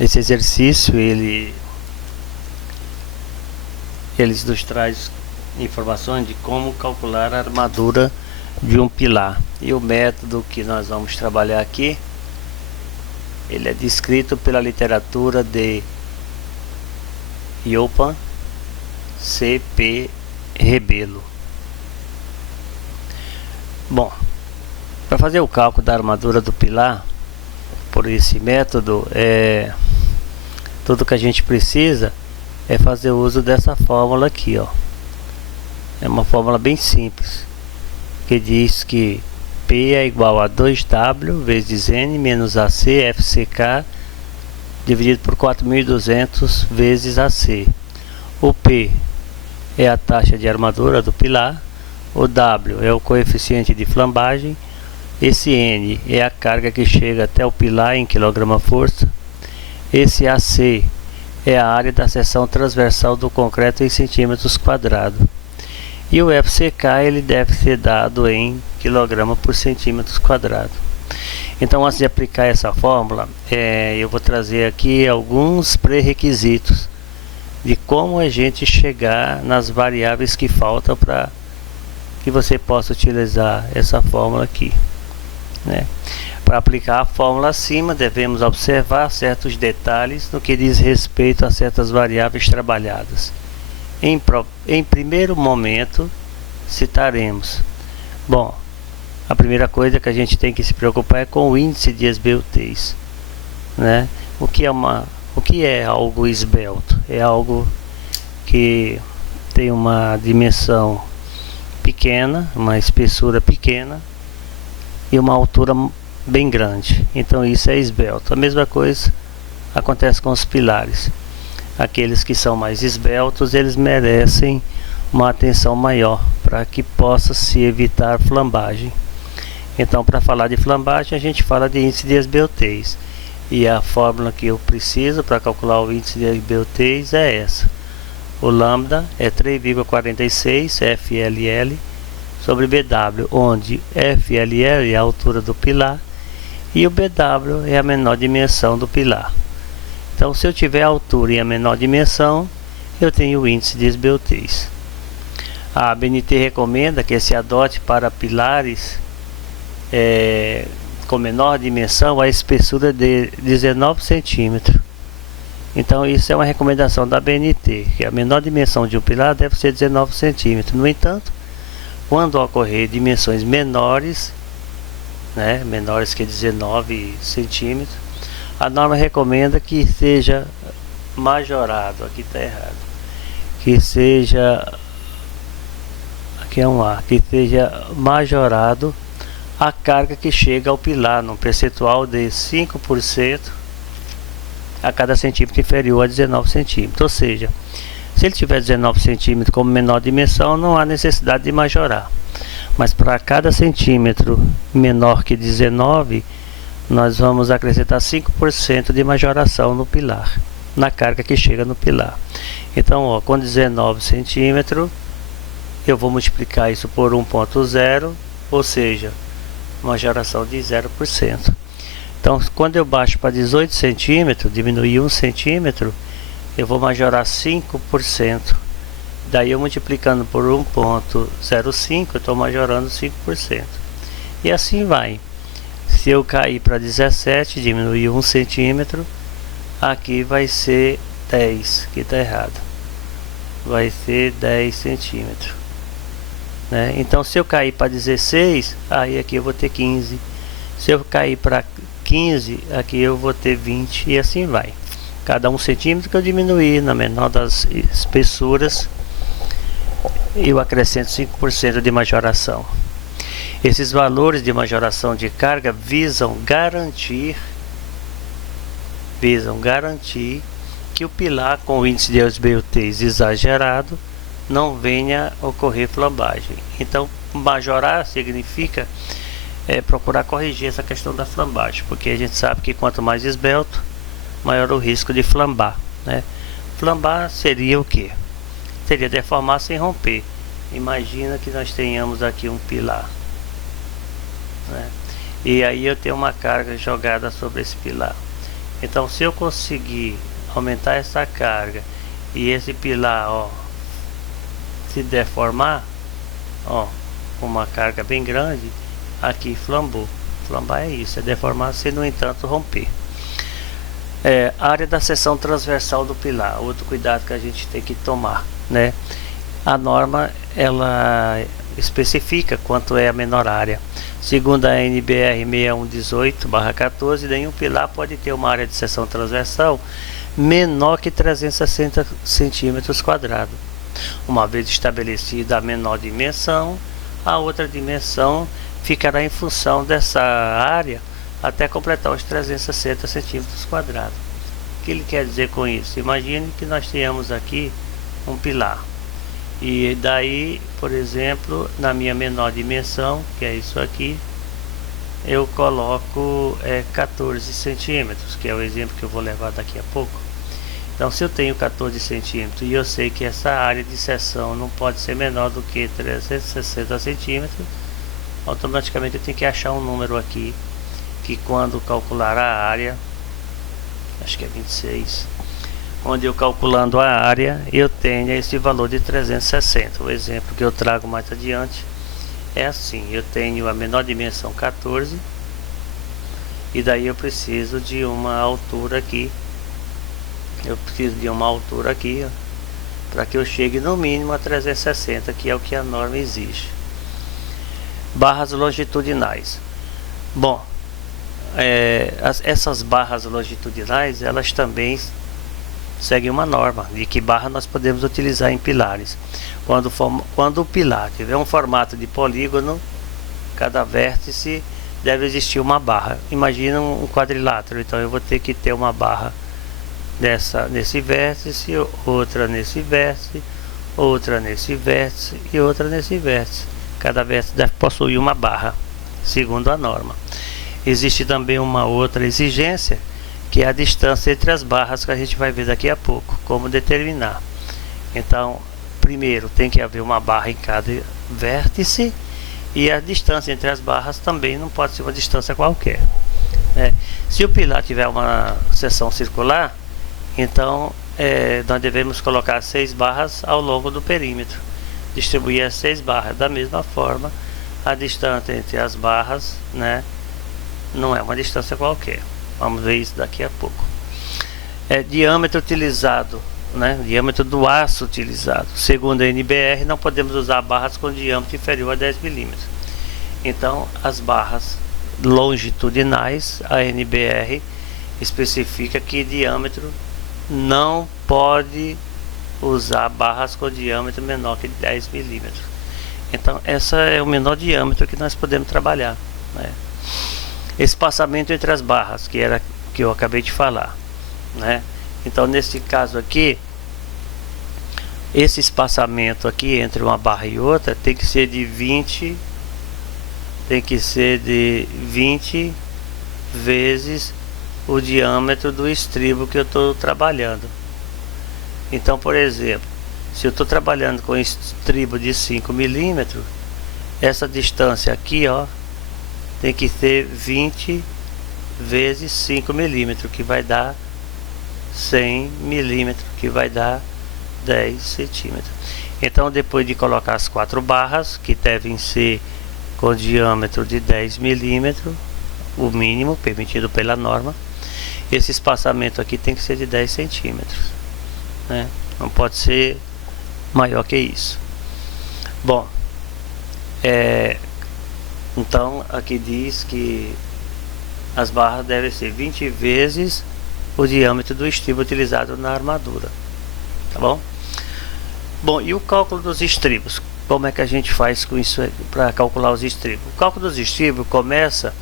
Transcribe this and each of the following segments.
Esse exercício ele nos traz informações de como calcular a armadura de um pilar. E o método que nós vamos trabalhar aqui, ele é descrito pela literatura de Johann C.P. Rebelo. Bom, para fazer o cálculo da armadura do pilar por esse método, tudo que a gente precisa é fazer uso dessa fórmula aqui, ó. É uma fórmula bem simples, que diz que P é igual a 2W vezes N menos AC FCK dividido por 4.200 vezes AC. O P é a taxa de armadura do pilar, o W é o coeficiente de flambagem, esse N é a carga que chega até o pilar em quilograma-força, esse AC é a área da seção transversal do concreto em centímetros quadrados. E o FCK ele deve ser dado em quilograma por centímetros quadrados. Então, antes de aplicar essa fórmula, eu vou trazer aqui alguns pré-requisitos de como a gente chegar nas variáveis que faltam para que você possa utilizar essa fórmula aqui, né? Para aplicar a fórmula acima, devemos observar certos detalhes no que diz respeito a certas variáveis trabalhadas. Em primeiro momento, citaremos. Bom, a primeira coisa que a gente tem que se preocupar é com o índice de esbeltez, né? O que é algo esbelto? É algo que tem uma dimensão pequena, uma espessura pequena e uma altura bem grande. Então isso é esbelto. A mesma coisa acontece com os pilares. Aqueles que são mais esbeltos, eles merecem uma atenção maior para que possa se evitar flambagem. Então, para falar de flambagem, a gente fala de índice de esbeltez. E a fórmula que eu preciso para calcular o índice de esbeltez é essa. O lambda é 3,46 FLL sobre BW, onde FLL é a altura do pilar e o BW é a menor dimensão do pilar. Então, se eu tiver a altura e a menor dimensão, eu tenho o índice de esbeltez. A ABNT recomenda que se adote para pilares com menor dimensão a espessura de 19 centímetros. Então, isso é uma recomendação da ABNT, que a menor dimensão de um pilar deve ser 19 centímetros. No entanto, quando ocorrer dimensões menores, menores que 19 centímetros, a norma recomenda que seja majorado, aqui está errado, que seja, aqui é um A, que seja majorado a carga que chega ao pilar, num percentual de 5% a cada centímetro inferior a 19 centímetros. Ou seja, se ele tiver 19 centímetros como menor dimensão, não há necessidade de majorar. Mas para cada centímetro menor que 19, nós vamos acrescentar 5% de majoração no pilar, na carga que chega no pilar. Então, ó, com 19 centímetros, eu vou multiplicar isso por 1,0, ou seja, majoração de 0%. Então, quando eu baixo para 18 centímetros, diminuir 1 centímetro, eu vou majorar 5%. Daí, eu multiplicando por 1,05, eu estou majorando 5%. E assim vai. Se eu cair para 17, diminuir 1 centímetro, aqui vai ser 10, que está errado. Vai ser 10 centímetros. Né? Então, se eu cair para 16, aí aqui eu vou ter 15. Se eu cair para 15, aqui eu vou ter 20 e assim vai. Cada 1 centímetro que eu diminuir na menor das espessuras, eu acrescento 5% de majoração. Esses valores de majoração de carga visam garantir que o pilar com índice de esbeltez exagerado não venha ocorrer flambagem. Então, majorar significa procurar corrigir essa questão da flambagem, porque a gente sabe que quanto mais esbelto, maior o risco de flambar, né? Flambar seria o que? Seria deformar sem romper. Imagina que nós tenhamos aqui um pilar, né? E aí eu tenho uma carga jogada sobre esse pilar. Então, se eu conseguir aumentar essa carga e esse pilar, ó, se deformar, ó, uma carga bem grande, aqui flambou. Flambar é isso, é deformar se no entanto romper. Área da seção transversal do pilar, outro cuidado que a gente tem que tomar, né? A norma ela especifica quanto é a menor área. Segundo a NBR 6118/14, nenhum pilar pode ter uma área de seção transversal menor que 360 cm². Uma vez estabelecida a menor dimensão, a outra dimensão ficará em função dessa área até completar os 360 cm². O que ele quer dizer com isso? Imagine que nós tenhamos aqui um pilar. E daí, por exemplo, na minha menor dimensão, que é isso aqui, eu coloco 14 centímetros, que é o exemplo que eu vou levar daqui a pouco. Então, se eu tenho 14 centímetros e eu sei que essa área de seção não pode ser menor do que 360 centímetros, automaticamente eu tenho que achar um número aqui, que quando calcular a área, acho que é 26, onde eu calculando a área, eu tenho esse valor de 360. O exemplo que eu trago mais adiante é assim: eu tenho a menor dimensão 14, e daí eu preciso de uma altura aqui, para que eu chegue no mínimo a 360, que é o que a norma exige. Barras longitudinais. Bom, essas barras longitudinais, elas também seguem uma norma de que barra nós podemos utilizar em pilares. Quando o pilar tiver um formato de polígono, cada vértice deve existir uma barra. Imagina um quadrilátero, então eu vou ter que ter uma barra nesse vértice, outra nesse vértice, outra nesse vértice e outra nesse vértice. Cada vértice deve possuir uma barra, segundo a norma. Existe também uma outra exigência, que é a distância entre as barras, que a gente vai ver daqui a pouco, como determinar. Então, primeiro tem que haver uma barra em cada vértice, e a distância entre as barras também não pode ser uma distância qualquer, né? Se o pilar tiver uma seção circular, então nós devemos colocar 6 barras ao longo do perímetro, distribuir as 6 barras. Da mesma forma, a distância entre as barras, né, não é uma distância qualquer. Vamos ver isso daqui a pouco. Diâmetro utilizado, né, diâmetro do aço utilizado. Segundo a NBR, não podemos usar barras com diâmetro inferior a 10 milímetros. Então, as barras longitudinais, a NBR especifica que diâmetro não pode usar barras com diâmetro menor que 10 milímetros. Então, esse é o menor diâmetro que nós podemos trabalhar, né? Espaçamento entre as barras, que era que eu acabei de falar, né? Então, nesse caso aqui, esse espaçamento aqui entre uma barra e outra tem que ser de 20 vezes o diâmetro do estribo que eu estou trabalhando. Então, por exemplo, se eu estou trabalhando com estribo de 5 milímetros, essa distância aqui, ó, tem que ser 20 vezes 5 milímetros, que vai dar 100 milímetros, que vai dar 10 centímetros. Então, depois de colocar as 4 barras, que devem ser com diâmetro de 10 milímetros, o mínimo permitido pela norma, esse espaçamento aqui tem que ser de 10 centímetros, né? Não pode ser maior que isso. Bom, então aqui diz que as barras devem ser 20 vezes o diâmetro do estribo utilizado na armadura, tá bom? Bom, e o cálculo dos estribos? Como é que a gente faz com isso para calcular os estribos? O cálculo dos estribos começa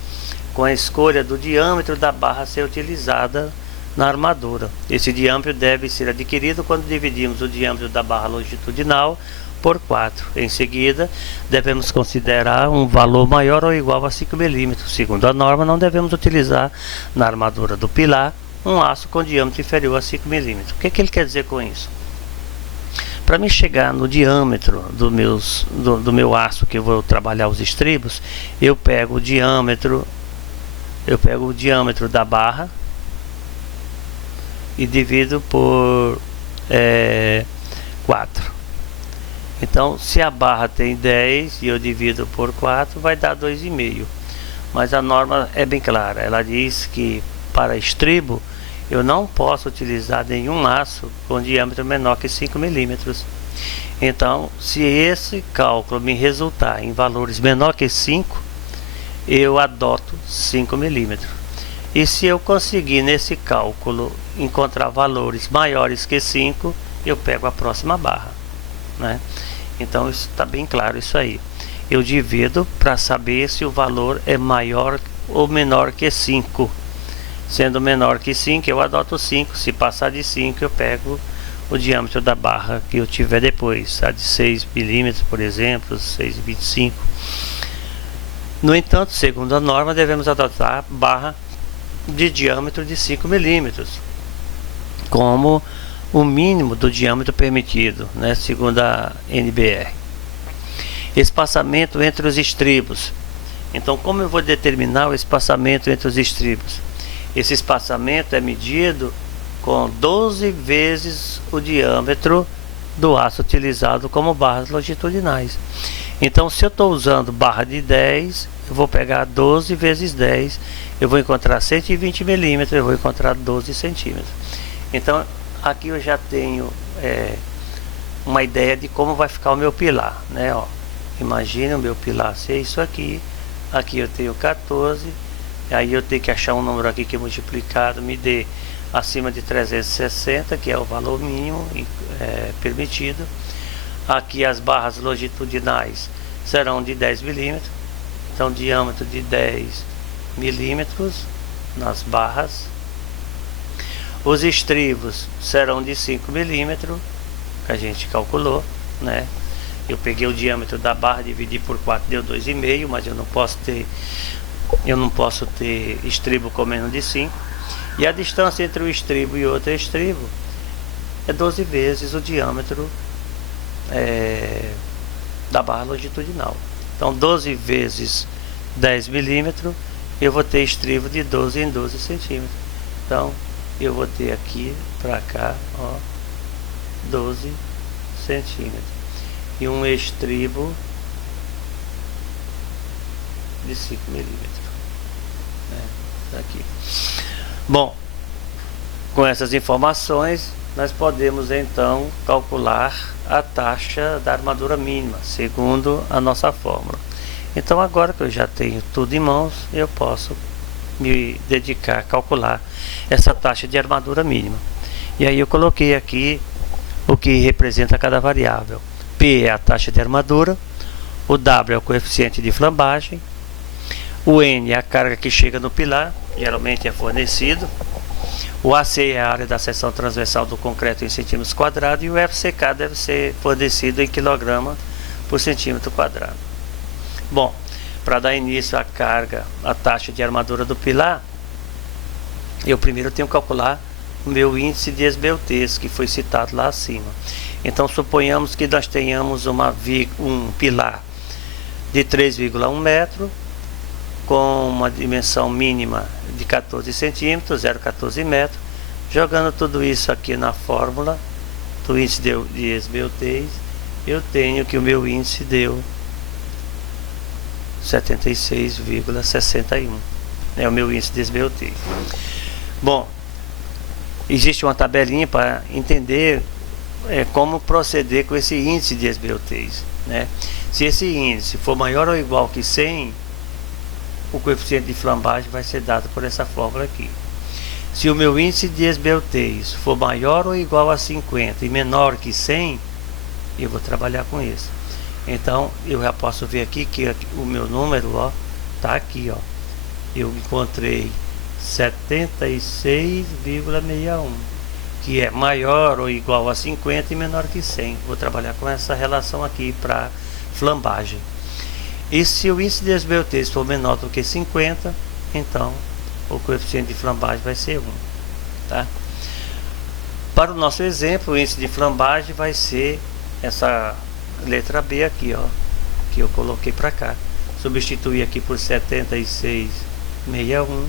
com a escolha do diâmetro da barra a ser utilizada na armadura. Esse diâmetro deve ser adquirido quando dividimos o diâmetro da barra longitudinal por 4. Em seguida, devemos considerar um valor maior ou igual a 5 milímetros. Segundo a norma, não devemos utilizar na armadura do pilar um aço com diâmetro inferior a 5 milímetros. O que ele quer dizer com isso? Para mim chegar no diâmetro do meu aço que eu vou trabalhar os estribos, eu pego o diâmetro da barra, e divido por 4. Então, se a barra tem 10 e eu divido por 4, vai dar 2,5. Mas a norma é bem clara. Ela diz que para estribo eu não posso utilizar nenhum aço com diâmetro menor que 5 milímetros. Então, se esse cálculo me resultar em valores menor que 5, eu adoto 5 milímetros. E se eu conseguir nesse cálculo encontrar valores maiores que 5, eu pego a próxima barra, né? Então isso está bem claro isso aí. Eu divido para saber se o valor é maior ou menor que 5. Sendo menor que 5, eu adoto 5. Se passar de 5, eu pego o diâmetro da barra que eu tiver depois, a de 6 milímetros, por exemplo, 6,25. No entanto, segundo a norma, devemos adotar barra de diâmetro de 5 milímetros como o mínimo do diâmetro permitido, né, segundo a NBR. Espaçamento entre os estribos. Então, como eu vou determinar o espaçamento entre os estribos? Esse espaçamento é medido com 12 vezes o diâmetro do aço utilizado como barras longitudinais. Então, se eu estou usando barra de 10, eu vou pegar 12 vezes 10, eu vou encontrar 120 milímetros, eu vou encontrar 12 centímetros. Então, aqui eu já tenho uma ideia de como vai ficar o meu pilar, né? Ó, imagina o meu pilar ser isso aqui. Aqui eu tenho 14, aí eu tenho que achar um número aqui que multiplicado me dê acima de 360, que é o valor mínimo permitido. Aqui as barras longitudinais serão de 10 milímetros, então diâmetro de 10 milímetros nas barras. Os estribos serão de 5 milímetros, que a gente calculou, né? Eu peguei o diâmetro da barra, dividi por 4, deu 2,5, mas eu não posso ter estribo com menos de 5. E a distância entre o estribo e outro estribo é 12 vezes o diâmetro da barra longitudinal. Então 12 vezes 10 milímetros, eu vou ter estribo de 12 em 12 centímetros. Então eu vou ter aqui para cá, ó, 12 centímetros. E um estribo de 5 milímetros, né? Aqui. Bom, com essas informações nós podemos então calcular a taxa da armadura mínima segundo a nossa fórmula. Então agora que eu já tenho tudo em mãos, eu posso me dedicar a calcular essa taxa de armadura mínima. E aí eu coloquei aqui o que representa cada variável. P é a taxa de armadura, o W é o coeficiente de flambagem, o N é a carga que chega no pilar, geralmente é fornecido, o AC é a área da seção transversal do concreto em centímetros quadrados e o FCK deve ser fornecido em quilograma por centímetro quadrado. Bom, para dar início à carga, a taxa de armadura do pilar, eu primeiro tenho que calcular o meu índice de esbeltez, que foi citado lá acima. Então suponhamos que nós tenhamos um pilar de 3,1 metro com uma dimensão mínima de 14 centímetros, 0,14 metros. Jogando tudo isso aqui na fórmula do índice de esbeltez, eu tenho que o meu índice deu 76,61. É o meu índice de esbeltez. Bom, existe uma tabelinha para entender como proceder com esse índice de esbeltez, né? Se esse índice for maior ou igual que 100, o coeficiente de flambagem vai ser dado por essa fórmula aqui. Se o meu índice de esbeltez for maior ou igual a 50 e menor que 100, eu vou trabalhar com isso. Então eu já posso ver aqui que o meu número, ó, tá aqui, ó. Eu encontrei 76,61, que é maior ou igual a 50 e menor que 100. Vou trabalhar com essa relação aqui para flambagem. E se o índice de esbeltez for menor do que 50, então o coeficiente de flambagem vai ser 1, tá? Para o nosso exemplo, o índice de flambagem vai ser essa letra B aqui, ó, que eu coloquei para cá. Substituir aqui por 76,61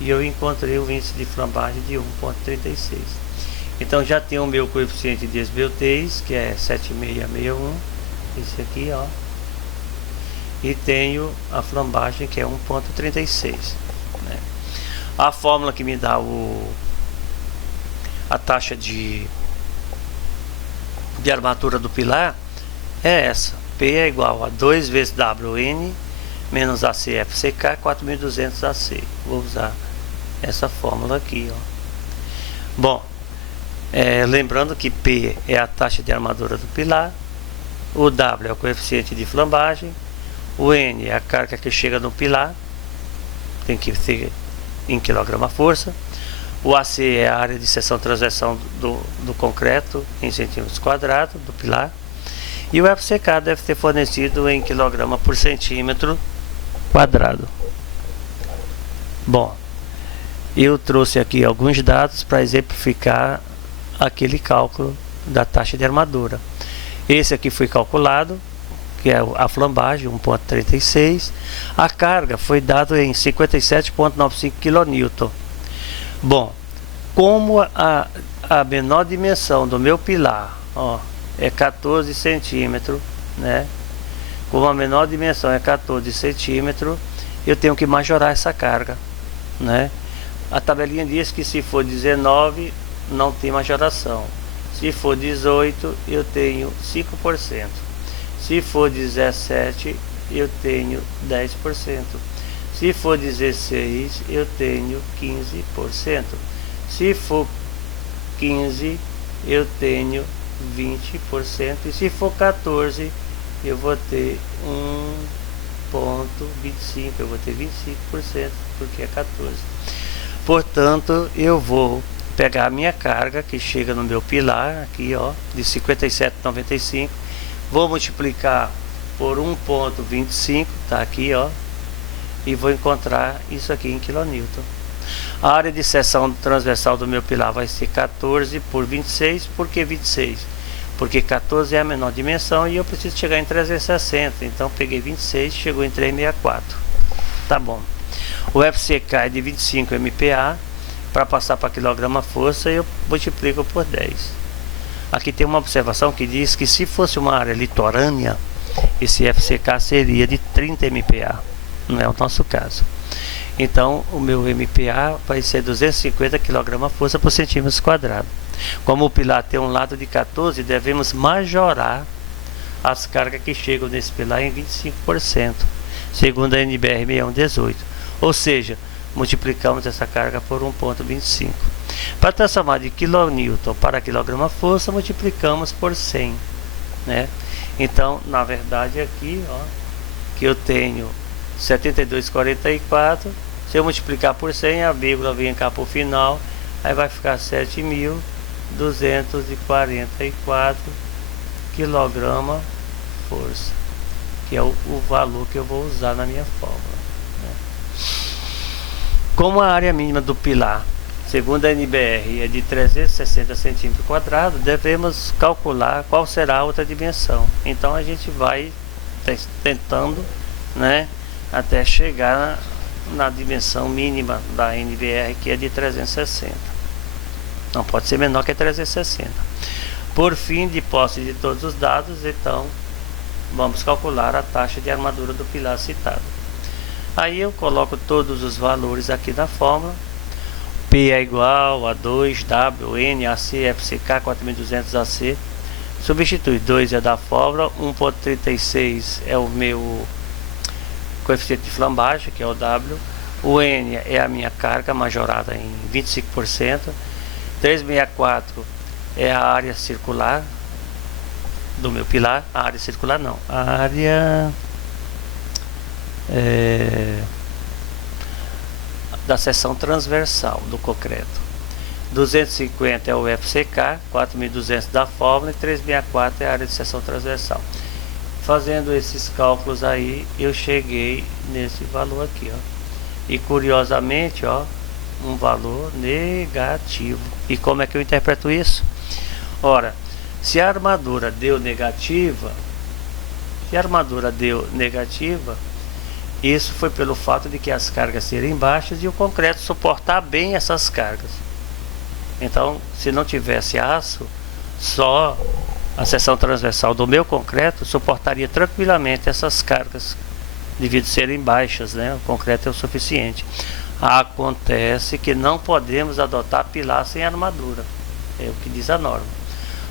e eu encontrei o índice de flambagem de 1,36. Então já tenho o meu coeficiente de esbeltez, que é 7661, esse aqui, ó, e tenho a flambagem, que é 1,36, né? A fórmula que me dá a taxa de armatura do pilar é essa: P é igual a 2 vezes WN menos ACFCK 4200 AC. Vou usar essa fórmula aqui, ó. Bom, lembrando que P é a taxa de armadura do pilar, o W é o coeficiente de flambagem, o N é a carga que chega no pilar, tem que ser em quilograma-força, o AC é a área de seção transversal do concreto em centímetros quadrados do pilar, e o FCK deve ter fornecido em quilograma por centímetro quadrado. Bom, eu trouxe aqui alguns dados para exemplificar aquele cálculo da taxa de armadura. Esse aqui foi calculado, que é a flambagem 1,36. A carga foi dada em 57,95 kN. Bom, como a menor dimensão do meu pilar, ó, é 14 centímetros, né? Como a menor dimensão é 14 centímetros, eu tenho que majorar essa carga, né? A tabelinha diz que se for 19, não tem majoração. Se for 18, eu tenho 5%. Se for 17, eu tenho 10%. Se for 16, eu tenho 15%. Se for 15, eu tenho 20%. E se for 14, eu vou ter 1,25. Eu vou ter 25%, porque é 14. Portanto, eu vou pegar a minha carga que chega no meu pilar aqui, ó, de 57,95, vou multiplicar por 1,25, tá aqui, ó, e vou encontrar isso aqui em quilonewton. A área de seção transversal do meu pilar vai ser 14 por 26. Por que 26? Porque 14 é a menor dimensão e eu preciso chegar em 360. Então peguei 26, chegou em 364. Tá bom. O FCK é de 25 MPa. Para passar para quilograma-força, eu multiplico por 10. Aqui tem uma observação que diz que se fosse uma área litorânea, esse FCK seria de 30 MPa. Não é o nosso caso. Então, o meu MPa vai ser 250 kg/força por centímetros quadrados. Como o pilar tem um lado de 14, devemos majorar as cargas que chegam nesse pilar em 25%, segundo a NBR 6118. Ou seja, multiplicamos essa carga por 1,25. Para transformar de kN para quilograma-força, multiplicamos por 100, né? Então, na verdade, aqui, ó, que eu tenho 72,44. Se eu multiplicar por 100, a vírgula vem cá para o final, aí vai ficar 7.244 kg/força, que é o valor que eu vou usar na minha fórmula, né? Como a área mínima do pilar, segundo a NBR, é de 360 cm², devemos calcular qual será a outra dimensão. Então a gente vai tentando, né, até chegar na dimensão mínima da NBR, que é de 360. Não pode ser menor que 360. Por fim, de posse de todos os dados, então vamos calcular a taxa de armadura do pilar citado. Aí eu coloco todos os valores aqui na fórmula. P é igual a 2WN AC FCK 4200 AC. Substitui 2 é da fórmula, 1,36 é o meu coeficiente de flambagem, que é o W. O N é a minha carga majorada em 25%. 364 é a área circular do meu pilar. A área circular não, a área da seção transversal do concreto. 250 é o FCK, 4200 da fórmula, e 364 é a área de seção transversal. Fazendo esses cálculos aí, eu cheguei nesse valor aqui, ó. E curiosamente, ó, um valor negativo. E como é que eu interpreto isso? Ora, se a armadura deu negativa, Isso foi pelo fato de que as cargas serem baixas e o concreto suportar bem essas cargas. Então, se não tivesse aço, só a seção transversal do meu concreto suportaria tranquilamente essas cargas, devido serem baixas, né? O concreto é o suficiente. Acontece que não podemos adotar pilar sem armadura, é o que diz a norma.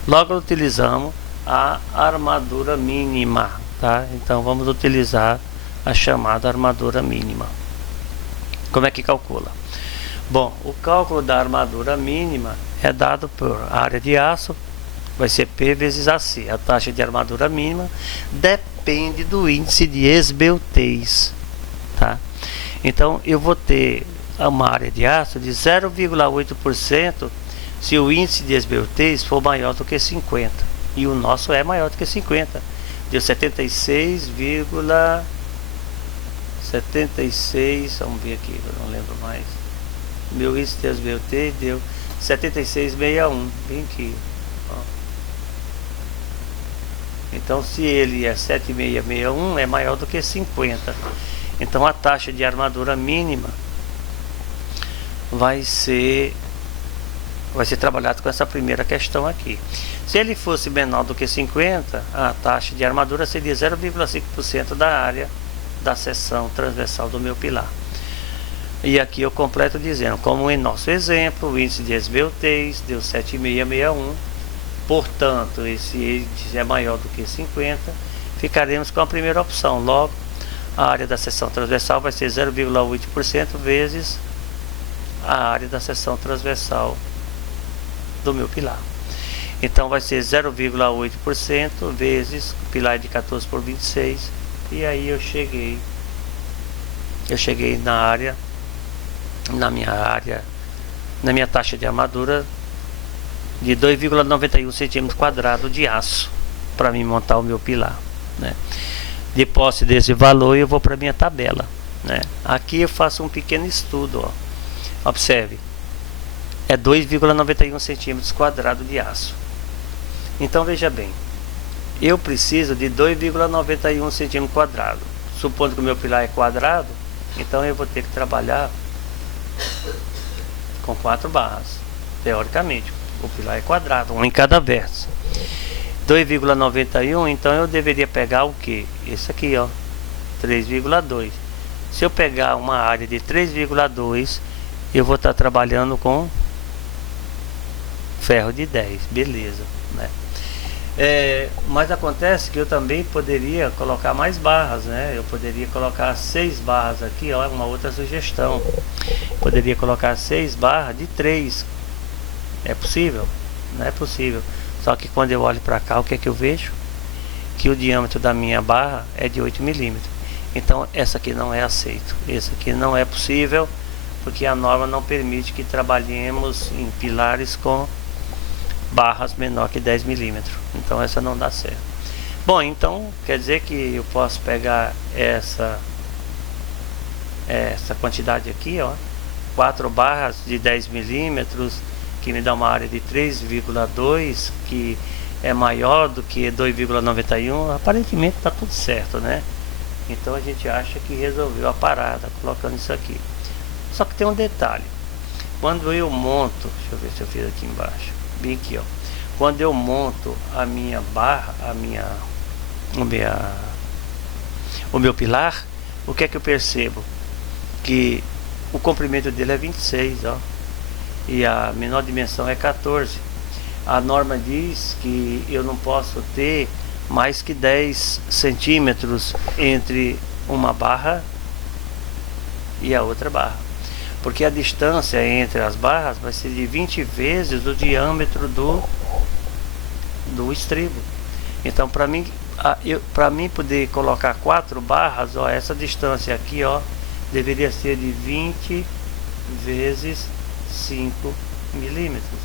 Logo utilizamos a armadura mínima, tá? Então vamos utilizar a chamada armadura mínima. Como é que calcula? Bom, o cálculo da armadura mínima é dado por área de aço, vai ser P vezes AC. A taxa de armadura mínima depende do índice de esbeltez, tá? Então eu vou ter uma área de aço de 0,8% se o índice de esbeltez for maior do que 50. E o nosso é maior do que 50. Deu 76, vamos ver aqui, eu não lembro mais. Meu índice de esbeltez deu 76,61, bem aqui, ó. Então se ele é 7661, é maior do que 50. Então a taxa de armadura mínima vai ser trabalhado com essa primeira questão aqui. Se ele fosse menor do que 50, a taxa de armadura seria 0,5% da área da seção transversal do meu pilar. E aqui eu completo dizendo, como em nosso exemplo, o índice de esbeltez deu 7661, portanto, esse índice é maior do que 50, ficaremos com a primeira opção. Logo, a área da seção transversal vai ser 0,8% vezes a área da seção transversal do meu pilar. Então vai ser 0,8% vezes o pilar de 14 por 26, e aí eu cheguei na minha taxa de armadura de 2,91 centímetros quadrados de aço para me montar o meu pilar, né? De posse desse valor eu vou para minha tabela, né? Aqui eu faço um pequeno estudo, ó. Observe, é 2,91 centímetros quadrados de aço. Então veja bem, eu preciso de 2,91 centímetros quadrados. Supondo que o meu pilar é quadrado, então eu vou ter que trabalhar com 4 barras. Teoricamente, o pilar é quadrado, um em cada verso. 2,91, então eu deveria pegar o que? Esse aqui, ó, 3,2. Se eu pegar uma área de 3,2, eu vou estar trabalhando com ferro de 10, beleza, né? Mas acontece que eu também poderia colocar mais barras, né? Eu poderia colocar 6 barras aqui, ó, uma outra sugestão. Poderia colocar 6 barras de 3. É possível? Não é possível. Só que quando eu olho para cá, o que é que eu vejo? Que o diâmetro da minha barra é de 8 milímetros. Então essa aqui não é aceito. Essa aqui não é possível, porque a norma não permite que trabalhemos em pilares com barras menor que 10 milímetros. Então essa não dá certo. Bom, então quer dizer que eu posso pegar essa quantidade aqui, ó, 4 barras de 10 milímetros, que me dá uma área de 3,2, que é maior do que 2,91. Aparentemente está tudo certo, né? Então a gente acha que resolveu a parada colocando isso aqui. Só que tem um detalhe. Quando eu monto, deixa eu ver se eu fiz aqui embaixo, bem aqui, ó. Quando eu monto a minha barra, o meu pilar, o que é que eu percebo? Que o comprimento dele é 26, ó, e a menor dimensão é 14. A norma diz que eu não posso ter mais que 10 centímetros entre uma barra e a outra barra, porque a distância entre as barras vai ser de 20 vezes o diâmetro do estribo. Então para mim poder colocar 4 barras, ó, essa distância aqui, ó, deveria ser de 20 vezes 5 milímetros,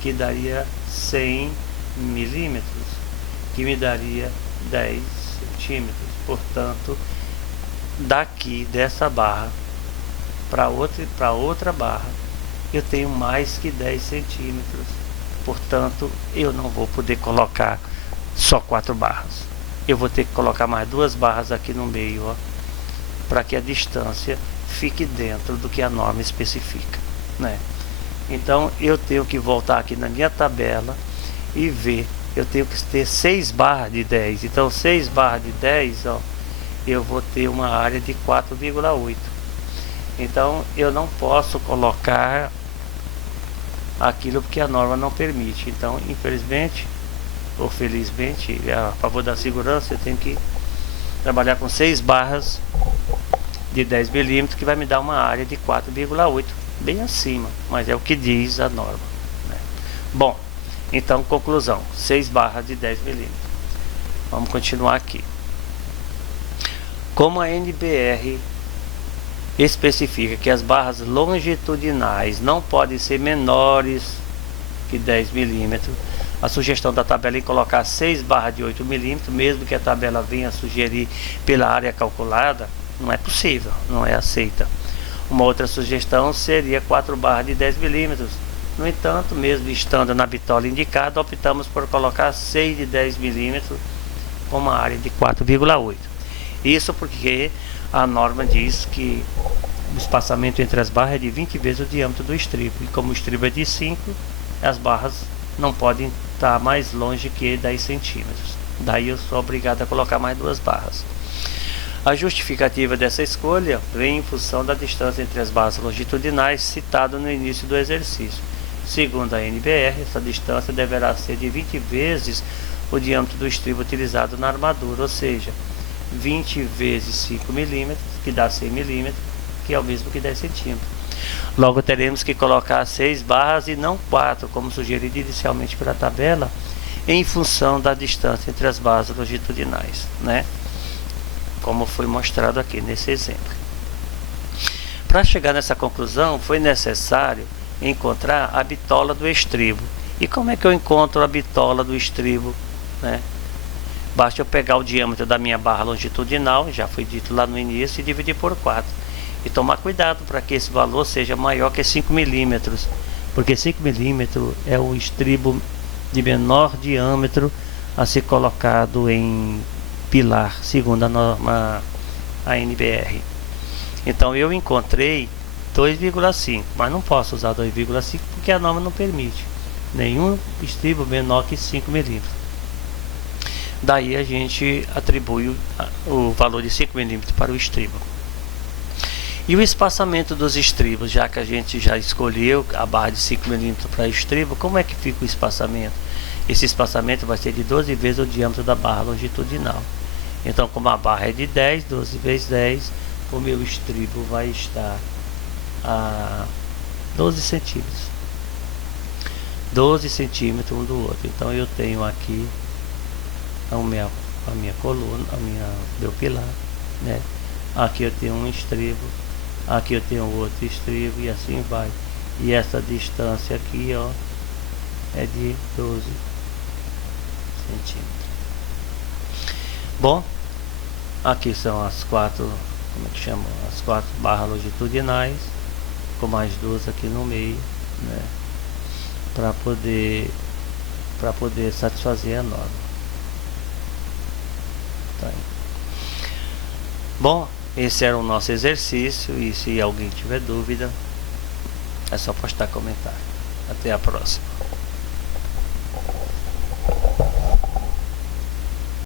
que daria 100 milímetros, que me daria 10 centímetros. Portanto, daqui dessa barra para outra barra eu tenho mais que 10 centímetros. Portanto, eu não vou poder colocar só 4 barras. Eu vou ter que colocar mais 2 barras aqui no meio, ó, para que a distância fique dentro do que a norma especifica, né? Então eu tenho que voltar aqui na minha tabela e ver, eu tenho que ter 6 barras de 10. Então 6 barras de 10, ó, eu vou ter uma área de 4,8. Então eu não posso colocar aquilo que a norma não permite. Então, infelizmente ou felizmente, a favor da segurança, eu tenho que trabalhar com 6 barras de 10 milímetros, que vai me dar uma área de 4,8, bem acima, mas é o que diz a norma, né? Bom, então conclusão, 6 barras de 10 milímetros. Vamos continuar aqui. Como a NBR especifica que as barras longitudinais não podem ser menores que 10 milímetros, a sugestão da tabela é colocar 6 barras de 8 milímetros, mesmo que a tabela venha a sugerir pela área calculada, não é possível, não é aceita. Uma outra sugestão seria 4 barras de 10 milímetros. No entanto, mesmo estando na bitola indicada, optamos por colocar 6 de 10 milímetros com uma área de 4,8. Isso porque a norma diz que o espaçamento entre as barras é de 20 vezes o diâmetro do estribo. E como o estribo é de 5, as barras não podem estar mais longe que 10 centímetros. Daí eu sou obrigado a colocar mais 2 barras. A justificativa dessa escolha vem em função da distância entre as barras longitudinais citada no início do exercício. Segundo a NBR, essa distância deverá ser de 20 vezes o diâmetro do estribo utilizado na armadura, ou seja, 20 vezes 5 milímetros, que dá 100 milímetros, que é o mesmo que 10 centímetros. Logo teremos que colocar 6 barras e não 4, como sugerido inicialmente pela tabela, em função da distância entre as barras longitudinais, né? Como foi mostrado aqui nesse exemplo. Para chegar nessa conclusão, foi necessário encontrar a bitola do estribo. E como é que eu encontro a bitola do estribo, né? Basta eu pegar o diâmetro da minha barra longitudinal, já foi dito lá no início, e dividir por 4. E tomar cuidado para que esse valor seja maior que 5 milímetros, porque 5 milímetros é o estribo de menor diâmetro a ser colocado em pilar, segundo a norma ANBR. Então eu encontrei 2,5, mas não posso usar 2,5 porque a norma não permite nenhum estribo menor que 5 milímetros. Daí a gente atribui o valor de 5 milímetros para o estribo. E o espaçamento dos estribos, já que a gente já escolheu a barra de 5 milímetros para o estribo, como é que fica o espaçamento? Esse espaçamento vai ser de 12 vezes o diâmetro da barra longitudinal. Então, como a barra é de 10, 12 vezes 10, o meu estribo vai estar a 12 centímetros. 12 centímetros um do outro. Então, eu tenho aqui a minha coluna, meu pilar, né? Aqui eu tenho um estribo, aqui eu tenho outro estribo e assim vai. E essa distância aqui, ó, é de 12 centímetros. Bom, aqui são as 4, como é que chama? As 4 barras longitudinais, com mais 2 aqui no meio, né? Para poder satisfazer a norma. Tá. Bom, esse era o nosso exercício e se alguém tiver dúvida, é só postar comentário. Até a próxima.